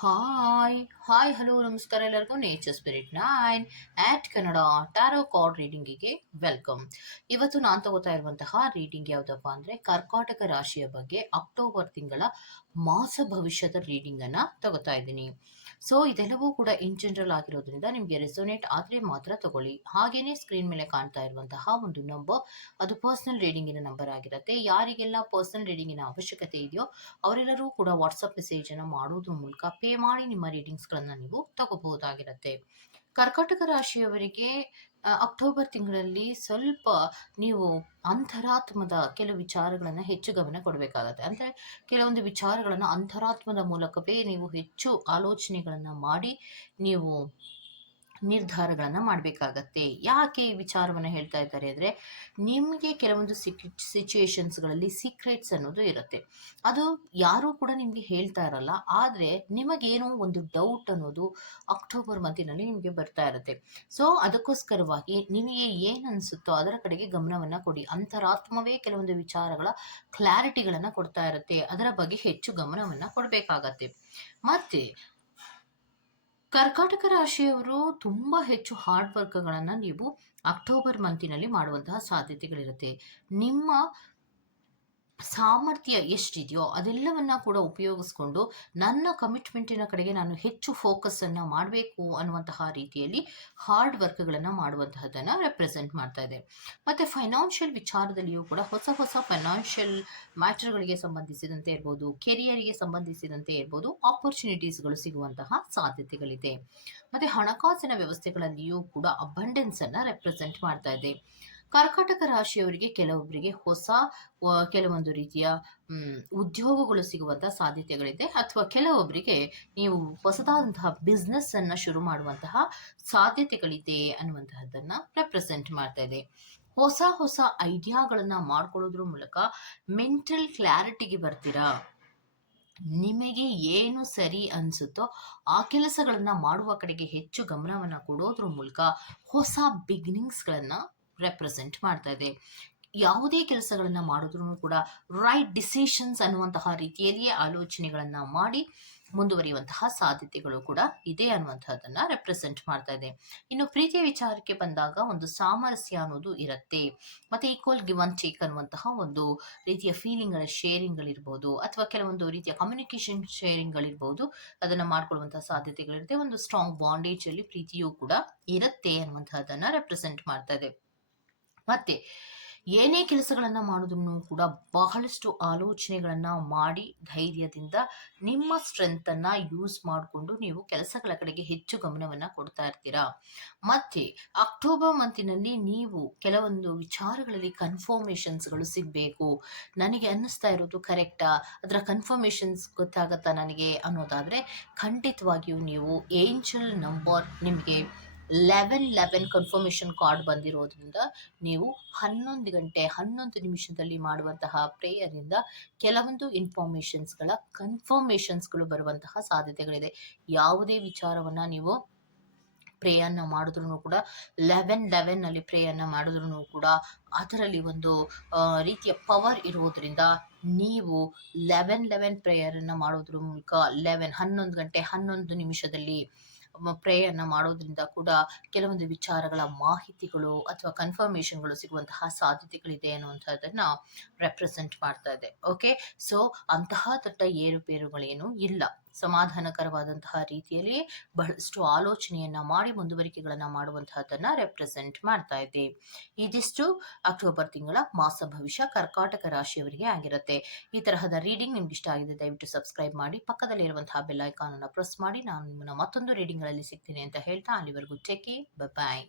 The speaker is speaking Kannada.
ಹಾಯ್ ಹಾಯ್ ಹಲೋ ನಮಸ್ಕಾರ ಎಲ್ಲರಿಗೂ. Nature spirit nine eight Kannada tarot card ರೀಡಿಂಗಿಗೆ welcome ಇವತ್ತು ನಾನು ತಗೋತಾ ಇರುವಂತಹ ರೀಡಿಂಗ್ ಯಾವುದಪ್ಪ ಅಂದರೆ ಕರ್ಕಾಟಕ ರಾಶಿಯ ಬಗ್ಗೆ ಅಕ್ಟೋಬರ್ ತಿಂಗಳ ಮಾಸ ಭವಿಷ್ಯದ ರೀಡಿಂಗ್ ಅನ್ನ ತಗೋತಾ ಇದ್ದೀನಿ. ಸೊ ಇದೆಲ್ಲವೂ ಕೂಡ ಇನ್ ಜನರಲ್ ಆಗಿರೋದ್ರಿಂದ ನಿಮಗೆ ರೆಸೋನೇಟ್ ಆದ್ರೆ ಮಾತ್ರ ತಗೊಳ್ಳಿ. ಹಾಗೇನೇ ಸ್ಕ್ರೀನ್ ಮೇಲೆ ಕಾಣ್ತಾ ಇರುವಂತಹ ಒಂದು ನಂಬರ್ ಅದು ಪರ್ಸನಲ್ ರೀಡಿಂಗಿನ ನಂಬರ್ ಆಗಿರುತ್ತೆ. ಯಾರಿಗೆಲ್ಲ ಪರ್ಸನಲ್ ರೀಡಿಂಗಿನ ಅವಶ್ಯಕತೆ ಇದೆಯೋ, ಅವರೆಲ್ಲರೂ ಕೂಡ ವಾಟ್ಸಪ್ ಮೆಸೇಜನ್ನು ಮಾಡೋದ್ರ ಮೂಲಕ ಪೇ ಮಾಡಿ ನಿಮ್ಮ ರೀಡಿಂಗ್ಸ್ ಗಳನ್ನ ನೀವು ತಗೋಬಹುದಾಗಿರುತ್ತೆ. ಕರ್ಕಾಟಕ ರಾಶಿಯವರಿಗೆ ಅಕ್ಟೋಬರ್ ತಿಂಗಳಲ್ಲಿ ಸ್ವಲ್ಪ ನೀವು ಅಂತರಾತ್ಮದ ಕೆಲವು ವಿಚಾರಗಳನ್ನು ಹೆಚ್ಚು ಗಮನ ಕೊಡಬೇಕಾಗತ್ತೆ. ಅಂದರೆ ಕೆಲವೊಂದು ವಿಚಾರಗಳನ್ನು ಅಂತರಾತ್ಮದ ಮೂಲಕವೇ ನೀವು ಹೆಚ್ಚು ಆಲೋಚನೆಗಳನ್ನು ಮಾಡಿ ನೀವು ನಿರ್ಧಾರಗಳನ್ನು ಮಾಡಬೇಕಾಗತ್ತೆ. ಯಾಕೆ ಈ ವಿಚಾರವನ್ನು ಹೇಳ್ತಾ ಇದ್ದಾರೆ ಅಂದರೆ, ನಿಮಗೆ ಕೆಲವೊಂದು ಸಿಕ್ ಸಿಚುಯೇಷನ್ಸ್ಗಳಲ್ಲಿ ಸೀಕ್ರೆಟ್ಸ್ ಅನ್ನೋದು ಇರುತ್ತೆ. ಅದು ಯಾರೂ ಕೂಡ ನಿಮಗೆ ಹೇಳ್ತಾ ಇರಲ್ಲ. ಆದರೆ ನಿಮಗೇನೋ ಒಂದು ಡೌಟ್ ಅನ್ನೋದು ಅಕ್ಟೋಬರ್ ಮಂತಿನಲ್ಲಿ ನಿಮಗೆ ಬರ್ತಾ ಇರುತ್ತೆ. ಸೊ ಅದಕ್ಕೋಸ್ಕರವಾಗಿ ನಿಮಗೆ ಏನು ಅನಿಸುತ್ತೋ ಅದರ ಕಡೆಗೆ ಗಮನವನ್ನು ಕೊಡಿ. ಅಂತರಾತ್ಮವೇ ಕೆಲವೊಂದು ವಿಚಾರಗಳ ಕ್ಲಾರಿಟಿಗಳನ್ನು ಕೊಡ್ತಾ ಇರುತ್ತೆ. ಅದರ ಬಗ್ಗೆ ಹೆಚ್ಚು ಗಮನವನ್ನು ಕೊಡಬೇಕಾಗತ್ತೆ. ಮತ್ತು ಕರ್ಕಾಟಕ ರಾಶಿಯವರು ತುಂಬ ಹೆಚ್ಚು ಹಾರ್ಡ್ ವರ್ಕ್ಗಳನ್ನು ನೀವು ಅಕ್ಟೋಬರ್ ಮಂತಿನಲ್ಲಿ ಮಾಡುವಂತಹ ಸಾಧ್ಯತೆಗಳಿರುತ್ತೆ. ನಿಮ್ಮ ಸಾಮರ್ಥ್ಯ ಎಷ್ಟಿದೆಯೋ ಅದೆಲ್ಲವನ್ನ ಕೂಡ ಉಪಯೋಗಿಸ್ಕೊಂಡು ನನ್ನ ಕಮಿಟ್ಮೆಂಟಿನ ಕಡೆಗೆ ನಾನು ಹೆಚ್ಚು ಫೋಕಸನ್ನು ಮಾಡಬೇಕು ಅನ್ನುವಂತಹ ರೀತಿಯಲ್ಲಿ ಹಾರ್ಡ್ ವರ್ಕ್ಗಳನ್ನು ಮಾಡುವಂತಹದ್ದನ್ನು ರೆಪ್ರೆಸೆಂಟ್ ಮಾಡ್ತಾ ಇದೆ. ಮತ್ತು ಫೈನಾನ್ಷಿಯಲ್ ವಿಚಾರದಲ್ಲಿಯೂ ಕೂಡ ಹೊಸ ಹೊಸ ಫೈನಾನ್ಷಿಯಲ್ ಮ್ಯಾಟರ್ಗಳಿಗೆ ಸಂಬಂಧಿಸಿದಂತೆ ಇರ್ಬೋದು ಕೆರಿಯರ್ಗೆ ಸಂಬಂಧಿಸಿದಂತೆ ಇರ್ಬೋದು ಆಪರ್ಚುನಿಟೀಸ್ಗಳು ಸಿಗುವಂತಹ ಸಾಧ್ಯತೆಗಳಿದೆ. ಮತ್ತು ಹಣಕಾಸಿನ ವ್ಯವಸ್ಥೆಗಳಲ್ಲಿಯೂ ಕೂಡ ಅಬಂಡೆನ್ಸನ್ನು ರೆಪ್ರೆಸೆಂಟ್ ಮಾಡ್ತಾ ಇದೆ. ಕರ್ಕಾಟಕ ರಾಶಿಯವರಿಗೆ ಕೆಲವೊಬ್ಬರಿಗೆ ಹೊಸ ಕೆಲವೊಂದು ರೀತಿಯ ಉದ್ಯೋಗಗಳು ಸಿಗುವಂತಹ ಸಾಧ್ಯತೆಗಳಿದೆ. ಅಥವಾ ಕೆಲವೊಬ್ಬರಿಗೆ ನೀವು ಹೊಸದಾದಂತಹ ಬಿಸ್ನೆಸ್ ಅನ್ನ ಶುರು ಮಾಡುವಂತಹ ಸಾಧ್ಯತೆಗಳಿದೆ ಅನ್ನುವಂತಹದ್ದನ್ನ ರೆಪ್ರೆಸೆಂಟ್ ಮಾಡ್ತಾ ಇದೆ ಹೊಸ ಹೊಸ ಐಡಿಯಾಗಳನ್ನ ಮಾಡ್ಕೊಳ್ಳೋದ್ರ ಮೂಲಕ ಮೆಂಟಲ್ ಕ್ಲಾರಿಟಿಗೆ ಬರ್ತೀರಾ? ನಿಮಗೆ ಏನು ಸರಿ ಅನಿಸುತ್ತೋ ಆ ಕೆಲಸಗಳನ್ನು ಮಾಡುವ ಕಡೆಗೆ ಹೆಚ್ಚು ಗಮನವನ್ನು ಕೊಡೋದ್ರ ಮೂಲಕ ಹೊಸ ಬಿಗಿನಿಂಗ್ಸ್ಗಳನ್ನು ರೆಪ್ರೆಸೆಂಟ್ ಮಾಡ್ತಾ ಇದೆ. ಯಾವುದೇ ಕೆಲಸಗಳನ್ನು ಮಾಡಿದ್ರೂ ಕೂಡ ರೈಟ್ ಡಿಸಿಷನ್ಸ್ ಅನ್ನುವಂತಹ ರೀತಿಯಲ್ಲಿಯೇ ಆಲೋಚನೆಗಳನ್ನು ಮಾಡಿ ಮುಂದುವರಿಯುವಂತಹ ಸಾಧ್ಯತೆಗಳು ಕೂಡ ಇದೆ ಅನ್ನುವಂಥದ್ದನ್ನ ರೆಪ್ರೆಸೆಂಟ್ ಮಾಡ್ತಾ ಇದೆ. ಇನ್ನು ಪ್ರೀತಿಯ ವಿಚಾರಕ್ಕೆ ಬಂದಾಗ ಒಂದು ಸಾಮರಸ್ಯ ಅನ್ನೋದು ಇರುತ್ತೆ. ಮತ್ತೆ ಈಕ್ವಲ್ ಗಿವ್ ಅನ್ ಟೇಕ್ ಅನ್ನುವಂತಹ ಒಂದು ರೀತಿಯ ಫೀಲಿಂಗ್ಗಳ ಶೇರಿಂಗ್ಗಳಿರ್ಬೋದು ಅಥವಾ ಕೆಲವೊಂದು ರೀತಿಯ ಕಮ್ಯುನಿಕೇಶನ್ ಶೇರಿಂಗ್ಗಳಿರ್ಬೋದು ಅದನ್ನು ಮಾಡ್ಕೊಳ್ಳುವಂತಹ ಸಾಧ್ಯತೆಗಳಿರುತ್ತೆ. ಒಂದು ಸ್ಟ್ರಾಂಗ್ ಬಾಂಡೇಜ್ ಅಲ್ಲಿ ಪ್ರೀತಿಯೂ ಕೂಡ ಇರುತ್ತೆ ಅನ್ನುವಂತಹದನ್ನ ರೆಪ್ರೆಸೆಂಟ್ ಮಾಡ್ತಾ ಇದೆ. ಮತ್ತೆ ಏನೇ ಕೆಲಸಗಳನ್ನು ಮಾಡೋದನ್ನು ಕೂಡ ಬಹಳಷ್ಟು ಆಲೋಚನೆಗಳನ್ನು ಮಾಡಿ ಧೈರ್ಯದಿಂದ ನಿಮ್ಮ ಸ್ಟ್ರೆಂತನ್ನು ಯೂಸ್ ಮಾಡಿಕೊಂಡು ನೀವು ಕೆಲಸಗಳ ಕಡೆಗೆ ಹೆಚ್ಚು ಗಮನವನ್ನು ಕೊಡ್ತಾ ಇರ್ತೀರಾ? ಮತ್ತೆ ಅಕ್ಟೋಬರ್ ಮಂತಿನಲ್ಲಿ ನೀವು ಕೆಲವೊಂದು ವಿಚಾರಗಳಲ್ಲಿ ಕನ್ಫರ್ಮೇಷನ್ಸ್ಗಳು ಸಿಗಬೇಕು. ನನಗೆ ಅನ್ನಿಸ್ತಾ ಇರೋದು ಕರೆಕ್ಟಾ ಅದರ ಕನ್ಫರ್ಮೇಷನ್ಸ್ ಗೊತ್ತಾಗತ್ತಾ ನನಗೆ ಅನ್ನೋದಾದರೆ ಖಂಡಿತವಾಗಿಯೂ ನೀವು ಏಂಜಲ್ ನಂಬರ್ ನಿಮಗೆ ಲೆವೆನ್ ಲೆವೆನ್ ಕನ್ಫರ್ಮೇಷನ್ ಕಾರ್ಡ್ ಬಂದಿರೋದ್ರಿಂದ ನೀವು ಹನ್ನೊಂದು ಗಂಟೆ, ಹನ್ನೊಂದು ನಿಮಿಷದಲ್ಲಿ ಮಾಡುವಂತಹ ಪ್ರೇಯರಿಂದ ಕೆಲವೊಂದು ಇನ್ಫಾರ್ಮೇಷನ್ಸ್ಗಳ ಕನ್ಫರ್ಮೇಷನ್ಸ್ಗಳು ಬರುವಂತಹ ಸಾಧ್ಯತೆಗಳಿದೆ. ಯಾವುದೇ ವಿಚಾರವನ್ನು ನೀವು ಪ್ರೇಯನ್ನು ಮಾಡಿದ್ರು ಕೂಡ ಲೆವೆನ್ ಲೆವೆನ್ನಲ್ಲಿ ಪ್ರೇಯನ್ನು ಮಾಡಿದ್ರು ಕೂಡ ಅದರಲ್ಲಿ ಒಂದು ರೀತಿಯ ಪವರ್ ಇರುವುದರಿಂದ ನೀವು ಲೆವೆನ್ ಲೆವೆನ್ ಪ್ರೇಯರನ್ನು ಮಾಡೋದ್ರ ಮೂಲಕ ಲೆವೆನ್ ಹನ್ನೊಂದು ಗಂಟೆ, ಹನ್ನೊಂದು ನಿಮಿಷದಲ್ಲಿ ಪ್ರೇಯರ್ನ ಮಾಡೋದ್ರಿಂದ ಕೂಡ ಕೆಲವೊಂದು ವಿಚಾರಗಳ ಮಾಹಿತಿಗಳು ಅಥವಾ ಕನ್ಫರ್ಮೇಷನ್ಗಳು ಸಿಗುವಂತಹ ಸಾಧ್ಯತೆಗಳಿದೆ ಅನ್ನುವಂಥದ್ದನ್ನ ರೆಪ್ರೆಸೆಂಟ್ ಮಾಡ್ತಾ ಇದೆ. ಓಕೆ ಸೊ ಅಂತಹ ದೊಡ್ಡ ಏರುಪೇರುಗಳೇನು ಇಲ್ಲ. ಸಮಾಧಾನಕರವಾದಂತಹ ರೀತಿಯಲ್ಲಿ ಬಹಳಷ್ಟು ಆಲೋಚನೆಯನ್ನ ಮಾಡಿ ಮುಂದುವರಿಕೆಗಳನ್ನ ಮಾಡುವಂತಹದ್ದನ್ನ ರೆಪ್ರೆಸೆಂಟ್ ಮಾಡ್ತಾ ಇದೆ ಇದಿಷ್ಟು ಅಕ್ಟೋಬರ್ ತಿಂಗಳ ಮಾಸ ಭವಿಷ್ಯ ಕರ್ಕಾಟಕ ರಾಶಿಯವರಿಗೆ ಆಗಿರುತ್ತೆ. ಈ ತರಹದ ರೀಡಿಂಗ್ ನಿಮ್ಗೆ ಇಷ್ಟ ಆಗಿದೆ, ದಯವಿಟ್ಟು ಸಬ್ಸ್ಕ್ರೈಬ್ ಮಾಡಿ, ಪಕ್ಕದಲ್ಲಿ ಇರುವಂತಹ ಬೆಲ್ ಐಕಾನ್ ಅನ್ನು ಪ್ರೆಸ್ ಮಾಡಿ, ನಾನು ನಿಮ್ಮನ್ನ ಮತ್ತೊಂದು ರೀಡಿಂಗ್ಗಳಲ್ಲಿ ಸಿಗ್ತೀನಿ ಅಂತ ಹೇಳ್ತಾ ಅಲ್ಲಿವರೆಗೂ ಟೇಕ್ ಬಾಯ್